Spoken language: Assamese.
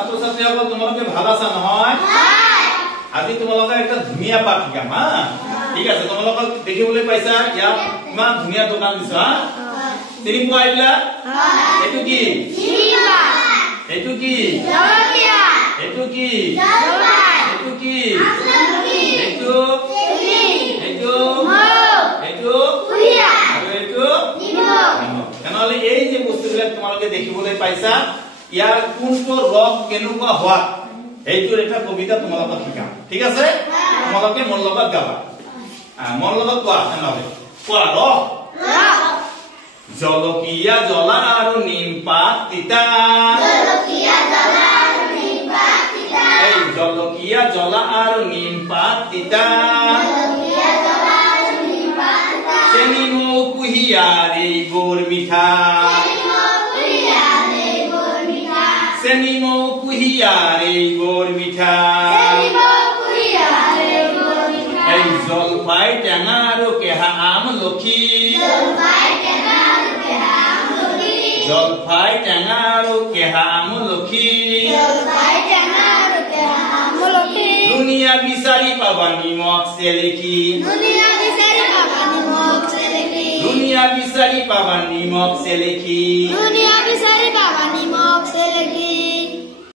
ছাত্ৰ ছাত্ৰীসকল তোমালোকে ভাল আছা নহয় আজি তোমালোকে একটা ধুনিয়া পাঠ শিকাম হা ঠিক আছে তোমালোকক দেখিবলৈ পাইছা ইয়াত ইমান ধুনিয়া দোকান দিছো হা চিনি পোৱা এইলা এটো কি জিৰা এটো কি জলকীয়া এটো কি জলপাই এটো কি আমলকি এটো চেনি এটো মগ এটো কুহিয়া আৰু এটো নিমখ কেনলে এই যে বস্তুবিলাক তোমালোকে দেখিবলৈ পাইছা ইয়াৰ কোনটো ৰস কেনেকুৱা হোৱা এইটোৰ এটা কবিতা তোমালোকক শিকাম ঠিক আছে তোমালোকে মোৰ লগত গাবা মোৰ লগত কোৱা তেনেহলে কোৱা ৰস জলকীয়া জ্বলা আৰু নিমপাত তিতা জলকীয়া জ্বলা আৰু নিমপাত তিতা এই জলকীয়া জ্বলা আৰু নিমপাত তিতা জলকীয়া জ্বলা আৰু নিমপাত তিতা চেনি মৌ কুহিয়াৰে গুৰ মিঠা চেনি মৌ কুহিয়াৰে গুৰ মিঠা এই জলপাই টেঙা আৰু কেহা আমলখি জলপাই টেঙা আৰু কেহা আমলখি দুনিয়া বিচাৰি পাবা নিমখ চেলেকি দুনিয়া বিচাৰি পাবা নিমখ চেলেকি